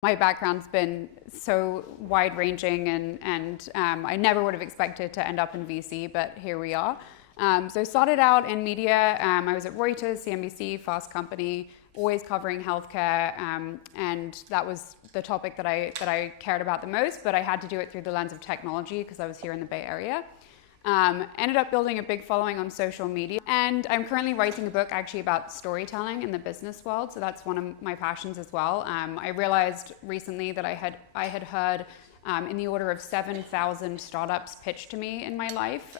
My background's been so wide-ranging, and I never would have expected to end up in VC, but here we are. So I started out in media. I was at Reuters, CNBC, Fast Company, always covering healthcare, and that was the topic that I cared about the most, but I had to do it through the lens of technology because I was here in the Bay Area. Ended up building a big following on social media, and I'm currently writing a book actually about storytelling in the business world, so that's one of my passions as well. I realized recently that I had heard in the order of 7,000 startups pitched to me in my life,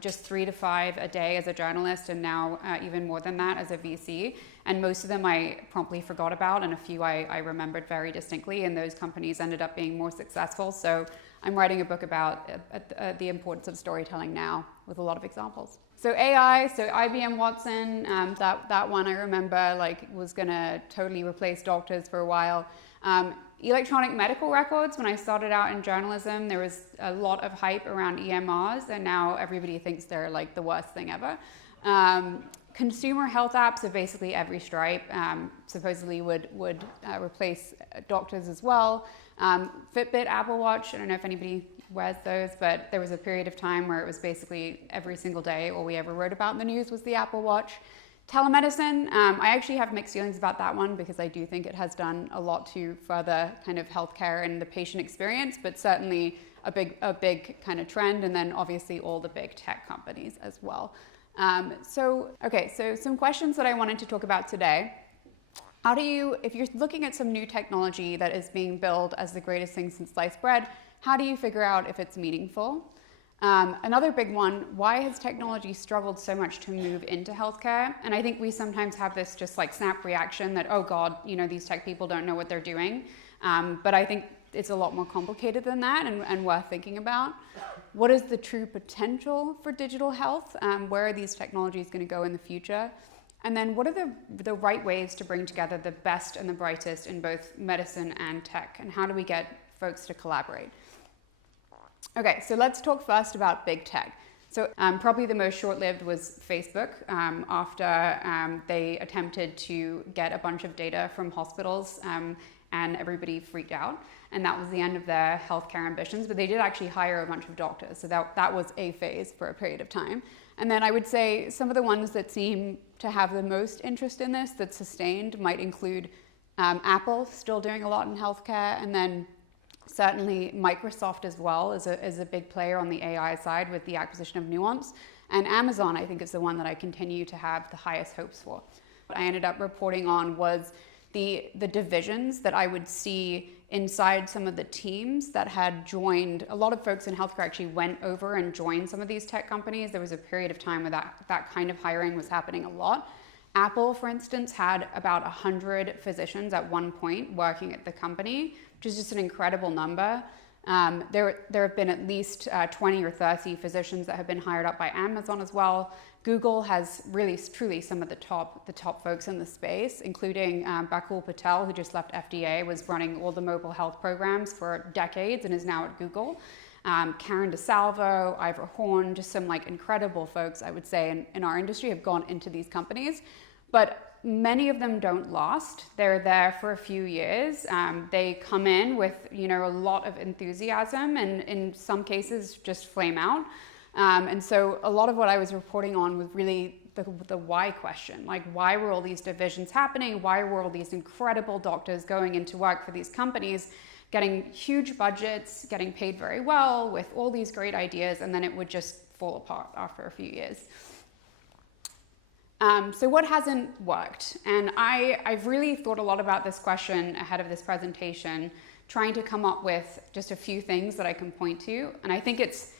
just 3 to 5 a day as a journalist, and now even more than that as a VC. And most of them I promptly forgot about, and a few I remembered very distinctly, and those companies ended up being more successful. So I'm writing a book about the importance of storytelling now with a lot of examples. So AI, so IBM Watson, that one I remember was gonna totally replace doctors for a while. Electronic medical records, when I started out in journalism, there was a lot of hype around EMRs, and now everybody thinks they're like the worst thing ever. Consumer health apps of basically every stripe supposedly would replace doctors as well. Fitbit, Apple Watch, I don't know if anybody wears those, but there was a period of time where it was basically every single day all we ever wrote about in the news was the Apple Watch. Telemedicine, I actually have mixed feelings about that one because I do think it has done a lot to further kind of healthcare and the patient experience, but certainly a big kind of trend, and then obviously all the big tech companies as well. So some questions that I wanted to talk about today. If you're looking at some new technology that is being billed as the greatest thing since sliced bread, how do you figure out if it's meaningful? Another big one, why has technology struggled so much to move into healthcare? And I think we sometimes have this just like snap reaction that, oh God, these tech people don't know what they're doing. But I think it's a lot more complicated than that, and worth thinking about. What is the true potential for digital health? Where are these technologies going to go in the future? And then what are the right ways to bring together the best and the brightest in both medicine and tech? And how do we get folks to collaborate? Okay, so let's talk first about big tech. So probably the most short-lived was Facebook after they attempted to get a bunch of data from hospitals, and everybody freaked out. And that was the end of their healthcare ambitions, but they did actually hire a bunch of doctors. So that was a phase for a period of time. And then I would say some of the ones that seem to have the most interest in this that sustained might include Apple still doing a lot in healthcare, and then certainly Microsoft as well is a big player on the AI side with the acquisition of Nuance. And Amazon, I think, is the one that I continue to have the highest hopes for. What I ended up reporting on was the divisions that I would see inside some of the teams that had joined. A lot of folks in healthcare actually went over and joined some of these tech companies. There was a period of time where that kind of hiring was happening a lot. Apple, for instance, had about 100 physicians at one point working at the company, which is just an incredible number. There have been at least 20 or 30 physicians that have been hired up by Amazon as well. Google has really, truly some of the top folks in the space, including Bakul Patel, who just left FDA, was running all the mobile health programs for decades and is now at Google. Karen DeSalvo, Ivor Horn, just some incredible folks, I would say, in our industry have gone into these companies. But many of them don't last. They're there for a few years. They come in with a lot of enthusiasm, and in some cases just flame out. And so a lot of what I was reporting on was really the why question. Why were all these divisions happening? Why were all these incredible doctors going into work for these companies, getting huge budgets, getting paid very well with all these great ideas, and then it would just fall apart after a few years? So what hasn't worked? And I've really thought a lot about this question ahead of this presentation, trying to come up with just a few things that I can point to. And I think it's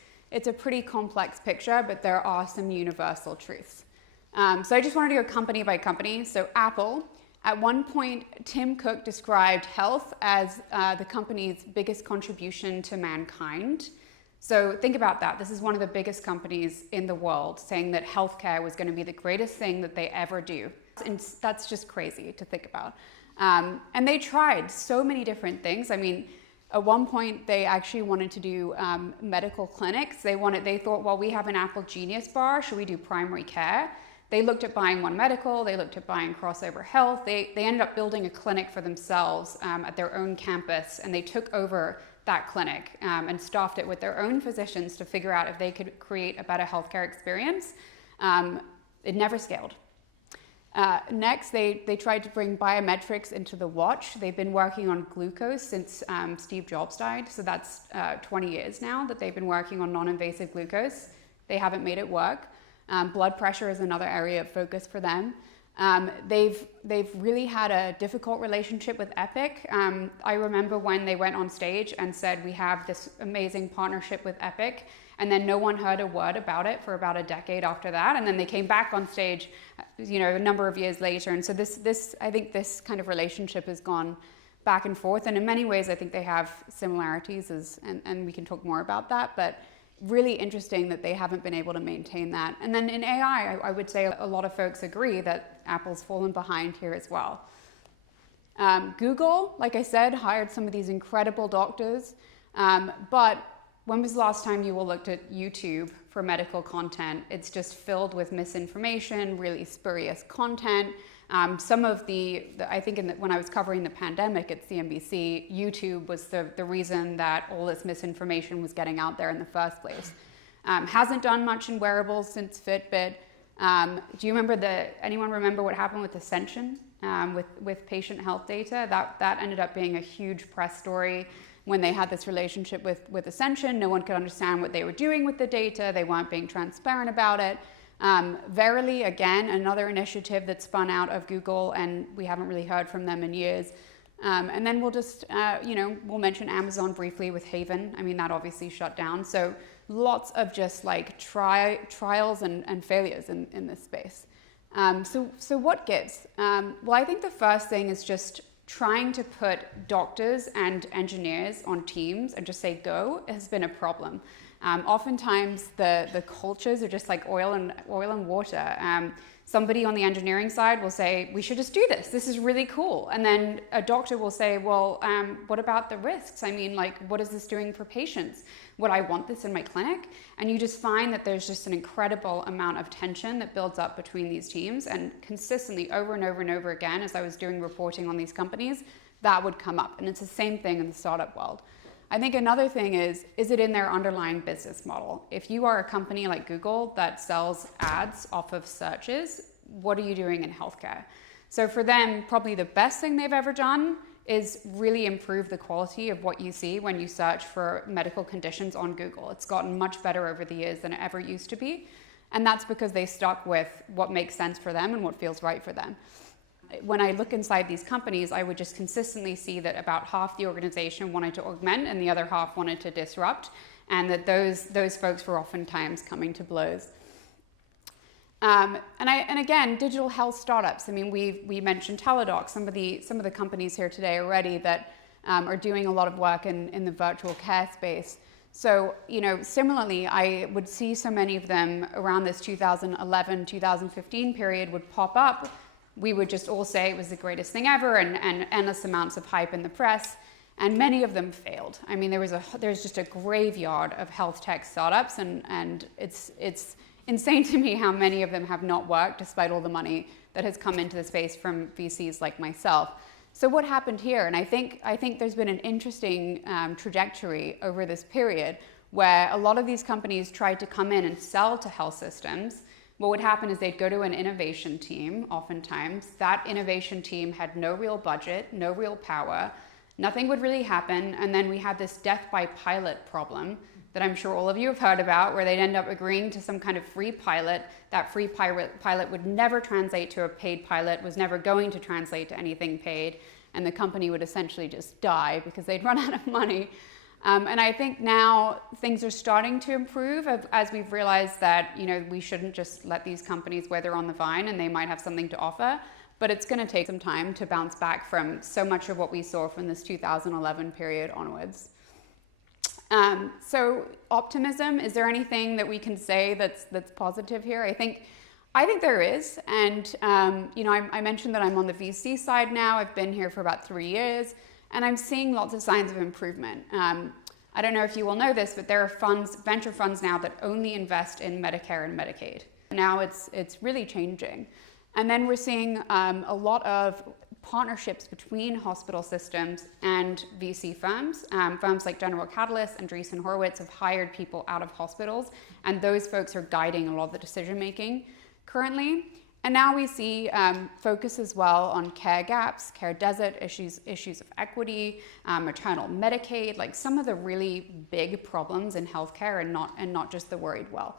a pretty complex picture, but there are some universal truths. So I just wanted to go company by company. So Apple, at one point, Tim Cook described health as the company's biggest contribution to mankind. So think about that. This is one of the biggest companies in the world saying that healthcare was going to be the greatest thing that they ever do. And that's just crazy to think about. And they tried so many different things. I mean, at one point, they actually wanted to do medical clinics. They thought, well, we have an Apple Genius Bar. Should we do primary care? They looked at buying One Medical, they looked at buying Crossover Health, they ended up building a clinic for themselves at their own campus, and they took over that clinic and staffed it with their own physicians to figure out if they could create a better healthcare experience. It never scaled. Next, they tried to bring biometrics into the watch. They've been working on glucose since Steve Jobs died, so that's 20 years now that they've been working on non-invasive glucose. They haven't made it work. Blood pressure is another area of focus for them. They've really had a difficult relationship with Epic. I remember when they went on stage and said, we have this amazing partnership with Epic, and then no one heard a word about it for about a decade after that. And then they came back on stage, a number of years later. And so I think this kind of relationship has gone back and forth. And in many ways, I think they have similarities, and we can talk more about that. But really interesting that they haven't been able to maintain that. And then in AI, I would say a lot of folks agree that Apple's fallen behind here as well. Google, like I said, hired some of these incredible doctors, but when was the last time you all looked at YouTube for medical content? It's just filled with misinformation, really spurious content. Some of I think when I was covering the pandemic at CNBC, YouTube was the reason that all this misinformation was getting out there in the first place. Hasn't done much in wearables since Fitbit. Do you remember anyone remember what happened with Ascension, with patient health data? That ended up being a huge press story. When they had this relationship with Ascension, no one could understand what they were doing with the data. They weren't being transparent about it. Verily, again, another initiative that spun out of Google, and we haven't really heard from them in years. And then we'll just, we'll mention Amazon briefly with Haven. I mean, that obviously shut down. So lots of just like trials and failures in this space. So what gives? Well, I think the first thing is just trying to put doctors and engineers on teams and just say go has been a problem. Oftentimes the cultures are just like oil and water. Somebody on the engineering side will say, we should just do this. This is really cool. And then a doctor will say, well, what about the risks? I mean, like, what is this doing for patients? Would I want this in my clinic? And you just find that there's just an incredible amount of tension that builds up between these teams. And consistently over and over and over again, as I was doing reporting on these companies, that would come up. And it's the same thing in the startup world. I think another thing is it in their underlying business model? If you are a company like Google that sells ads off of searches, what are you doing in healthcare? So for them, probably the best thing they've ever done is really improve the quality of what you see when you search for medical conditions on Google. It's gotten much better over the years than it ever used to be. And that's because they stuck with what makes sense for them and what feels right for them. When I look inside these companies, I would just consistently see that about half the organization wanted to augment and the other half wanted to disrupt, and that those folks were oftentimes coming to blows. And again, digital health startups. I mean, we mentioned Teladoc, some of the companies here today already that are doing a lot of work in the virtual care space. So, similarly, I would see so many of them around this 2011, 2015 period would pop up. We would just all say it was the greatest thing ever and endless amounts of hype in the press. And many of them failed. I mean, there's just a graveyard of health tech startups, and it's insane to me how many of them have not worked despite all the money that has come into the space from VCs like myself. So what happened here? And I think there's been an interesting trajectory over this period where a lot of these companies tried to come in and sell to health systems. What would happen is they'd go to an innovation team, oftentimes. That innovation team had no real budget, no real power. Nothing would really happen. And then we had this death by pilot problem that I'm sure all of you have heard about, where they'd end up agreeing to some kind of free pilot. That free pilot would never translate to a paid pilot, was never going to translate to anything paid. And the company would essentially just die because they'd run out of money. And I think now things are starting to improve as we've realized that, we shouldn't just let these companies wither on the vine, and they might have something to offer, but it's going to take some time to bounce back from so much of what we saw from this 2011 period onwards. So optimism, is there anything that we can say that's positive here? I think there is. And, I mentioned that I'm on the VC side now. I've been here for about 3 years. And I'm seeing lots of signs of improvement. I don't know if you all know this, but there are venture funds now that only invest in Medicare and Medicaid. Now it's really changing. And then we're seeing a lot of partnerships between hospital systems and VC firms. Firms like General Catalyst and Andreessen Horowitz have hired people out of hospitals, and those folks are guiding a lot of the decision making currently. And now we see focus as well on care gaps, care desert, issues of equity, maternal Medicaid, like some of the really big problems in healthcare, and not just the worried well.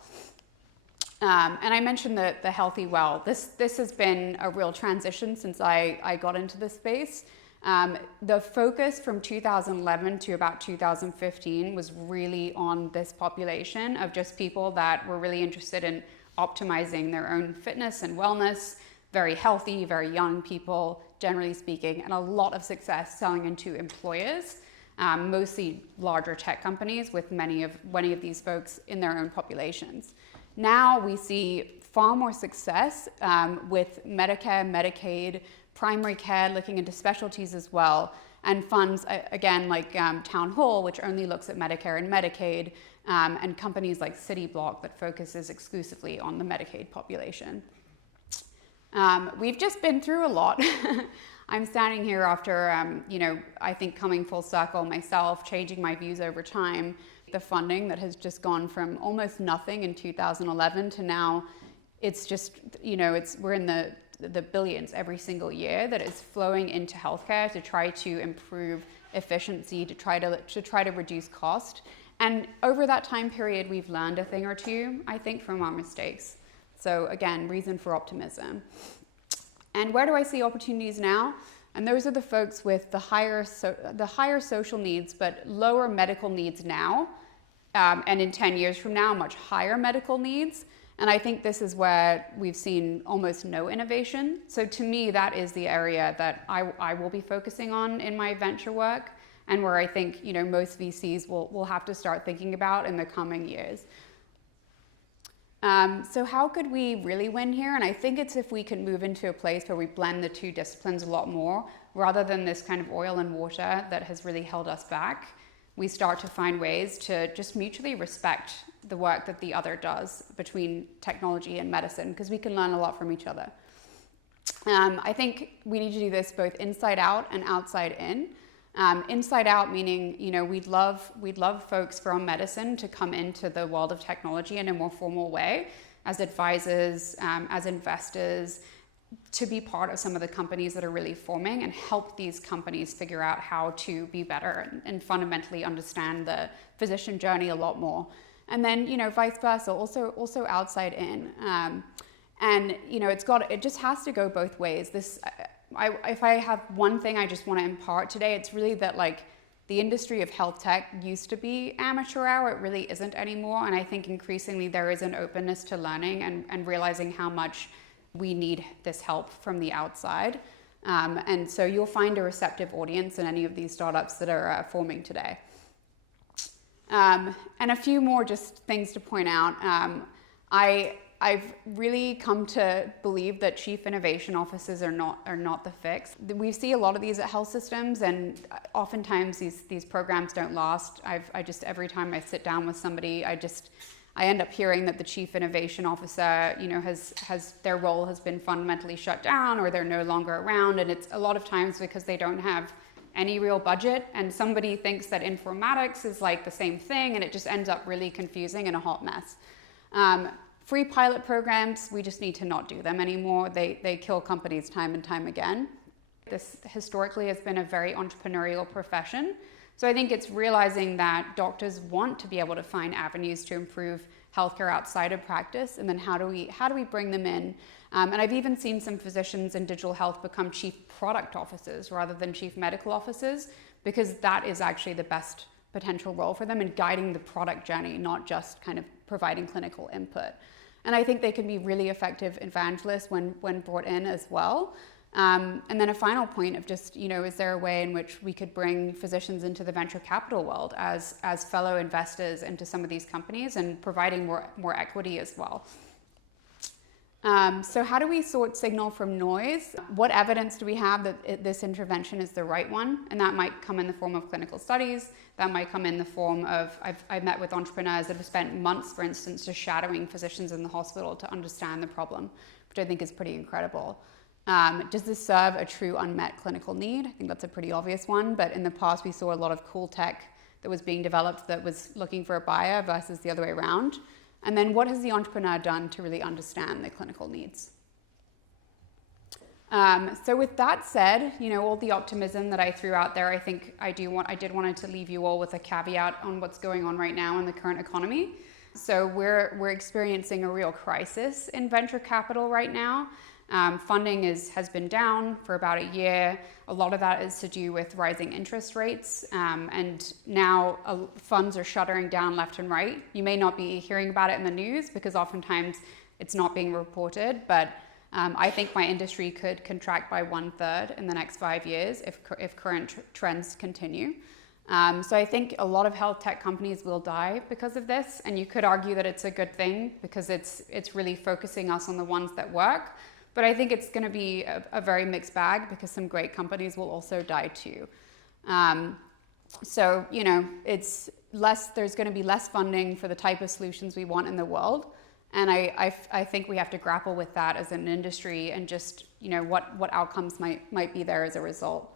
And I mentioned the healthy well. This has been a real transition since I got into this space. The focus from 2011 to about 2015 was really on this population of just people that were really interested in optimizing their own fitness and wellness, very healthy, very young people, generally speaking, and a lot of success selling into employers, mostly larger tech companies with many of these folks in their own populations. Now we see far more success with Medicare, Medicaid, primary care, looking into specialties as well, and funds, again, like Town Hall, which only looks at Medicare and Medicaid, and companies like Cityblock that focuses exclusively on the Medicaid population. We've just been through a lot. I'm standing here after, I think coming full circle myself, changing my views over time. The funding that has just gone from almost nothing in 2011 to now, it's just, we're in the billions every single year that is flowing into healthcare to try to improve efficiency, to try to reduce cost. And over that time period, we've learned a thing or two, I think, from our mistakes. So again, reason for optimism. And where do I see opportunities now? And those are the folks with the higher social needs, but lower medical needs now. And in 10 years from now, much higher medical needs. And I think this is where we've seen almost no innovation. So to me, that is the area that I will be focusing on in my venture work, and where I think most VCs will have to start thinking about in the coming years. So how could we really win here? And I think it's if we can move into a place where we blend the two disciplines a lot more, rather than this kind of oil and water that has really held us back. We start to find ways to just mutually respect the work that the other does between technology and medicine, because we can learn a lot from each other. I think we need to do this both inside out and outside in. Inside out meaning, we'd love folks from medicine to come into the world of technology in a more formal way, as advisors, as investors, to be part of some of the companies that are really forming and help these companies figure out how to be better and fundamentally understand the physician journey a lot more. And then, vice versa, also outside in. And, it just has to go both ways. If I have one thing I just want to impart today, it's really that the industry of health tech used to be amateur hour. It really isn't anymore. And I think increasingly there is an openness to learning and realizing how much we need this help from the outside. And so you'll find a receptive audience in any of these startups that are forming today. And a few more just things to point out. I've really come to believe that chief innovation officers are not the fix. We see a lot of these at health systems, and oftentimes these programs don't last. Every time I sit down with somebody, I end up hearing that the chief innovation officer, has their role has been fundamentally shut down, or they're no longer around, and it's a lot of times because they don't have any real budget, and somebody thinks that informatics is like the same thing, and it just ends up really confusing and a hot mess. Free pilot programs, we just need to not do them anymore. They kill companies time and time again. This historically has been a very entrepreneurial profession. So I think it's realizing that doctors want to be able to find avenues to improve healthcare outside of practice, and then how do we bring them in? And I've even seen some physicians in digital health become chief product officers rather than chief medical officers, because that is actually the best potential role for them in guiding the product journey, not just kind of providing clinical input. And I think they can be really effective evangelists when brought in as well. And then a final point of just, is there a way in which we could bring physicians into the venture capital world as fellow investors into some of these companies and providing more equity as well? So how do we sort signal from noise? What evidence do we have that this intervention is the right one? And that might come in the form of clinical studies. That might come in the form of, I've met with entrepreneurs that have spent months, for instance, just shadowing physicians in the hospital to understand the problem, which I think is pretty incredible. Does this serve a true unmet clinical need? I think that's a pretty obvious one, but in the past we saw a lot of cool tech that was being developed that was looking for a buyer versus the other way around. And then what has the entrepreneur done to really understand the clinical needs? So with that said, all the optimism that I threw out there, I think I did wanted to leave you all with a caveat on what's going on right now in the current economy. So we're experiencing a real crisis in venture capital right now. Funding has been down for about a year. A lot of that is to do with rising interest rates, and now funds are shuttering down left and right. You may not be hearing about it in the news because oftentimes it's not being reported, but I think my industry could contract by 1/3 in the next 5 years if current trends continue. So I think a lot of health tech companies will die because of this, and you could argue that it's a good thing because it's really focusing us on the ones that work. But I think it's going to be a very mixed bag because some great companies will also die too. So it's less. There's going to be less funding for the type of solutions we want in the world, and I think we have to grapple with that as an industry and just what outcomes might be there as a result.